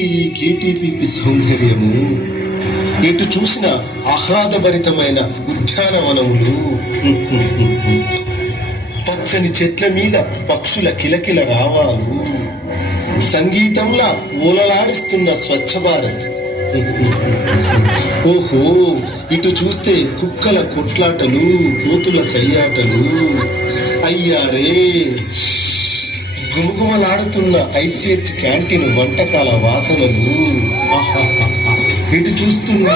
ఏమిటి ఈ కేటీపీపీ సౌందర్యము? ఎటు చూసిన ఆహ్లాదభరితమైన ఉద్యానవనములు, పచ్చని చెట్ల మీద పక్షుల కిలకిల రావాలు, సంగీతంలా ఊలలాడిస్తున్న స్వచ్ఛ భారత్. ఓహో, ఇటు చూస్తే కుక్కల కొట్లాటలు, కోతుల సయ్యాటలు, అయ్యారే గుమగుమలాడుతున్న ఐసిహెచ్ క్యాంటీన్ వంటకాల వాసనలు, ఇటు చూస్తున్న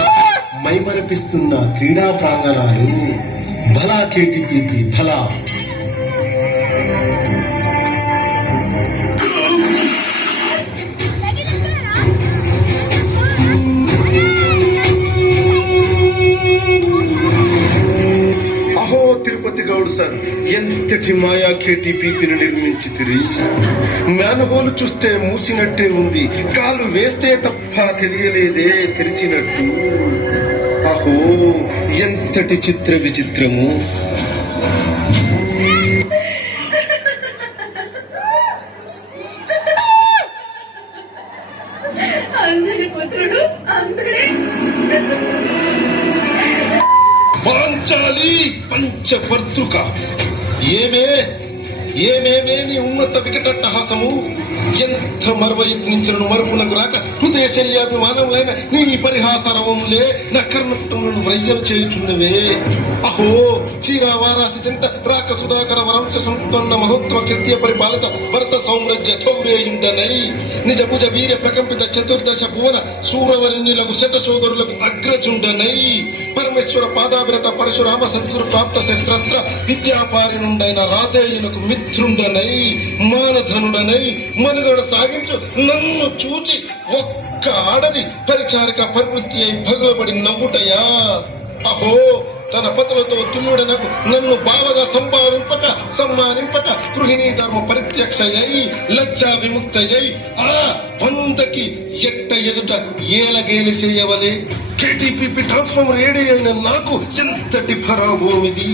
మైమరపిస్తున్న క్రీడా ప్రాంగణాలు. భలా కేటీపీపీ భలా. అహో తిరుపతి గౌడ్ సార్, ఎంతటి మాయా కేటీపీపీని నిర్మించితిరి. మ్యాన్హోల్ చూస్తే మూసినట్టే ఉంది, కాలు వేస్తే తప్ప తెలియలేదే తెరిచినట్టు. అహో ఎంతటి చిత్ర విచిత్రము. పాంచాలి పంచభర్తృక, ఏమేమే నీ ఉన్నత వికటట్టహాసము. ఎంత మరవయత్నించను మరుపునకు రాక హృదయ శల్యాభిమానములైన నీ పరిహాసరవములే నా కర్ణపుటములను వ్రయ్యలు చేయుచున్నవే. అహో క్షీరావారాసి చెంత రాక సుధాకర వరంశ సంపన్న మహోత్వ క్షత్రియ పరిపాలక భరత సౌమ్రాజ్య థౌరేయుండనై నిజ భుజ వీర్య ప్రకంపిత చతుర్దశ భువన సూరవరిణ్యులకు శత సోదరులకు అగ్రజుండనై పరమేశ్వర పాదాభిరత పరశురామ సంతురు ప్రాప్త శస్త్రస్త్ర విద్యాపారినుండైన రాధేయులకు మిత్రుండనై మానధనుడనై మనుగడ సాగించు నన్ను చూచి ఒక్క ఆడది పరిచారక ప్రవృత్తి అయి భగవబడి నవ్వుటయా. అహో తన పతులతో తుల్లుడనకు నన్ను బావగా సమ్మానింపక గృహిణీ ధర్మ పరిత్యక్షయ్యి లజ్జా విముక్తయ్యి ఆ వందకి ఎట్ట ఎదుట ఏలగేలి చేయవలే. కేటీపీపీ ట్రాన్స్ఫార్మర్ ఏడి అయిన నాకు ఎంతటి పరాభవమిది.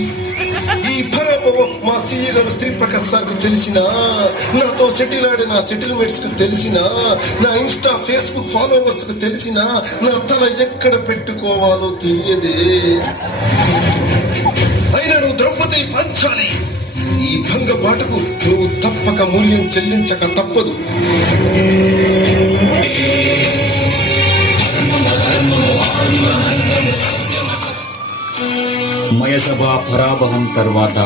ఈ పరాభవం మా సీఏ గారు శ్రీప్రకాష్ సార్ కు తెలిసినా, నాతో సెటిల్ ఆడిన సెటిల్మెంట్స్ కు తెలిసినా, నా ఇన్స్టా ఫేస్బుక్ ఫాలోవర్స్ కు తెలిసినా నా తల ఎక్కడ పెట్టుకోవాలో తెలియదే. అయినడు ద్రౌపది పంచాలి, ఈ భంగపాటుకు నువ్వు తప్పక మూల్యం చెల్లించక తప్పదు. మయసభ పరాభవం తర్వాత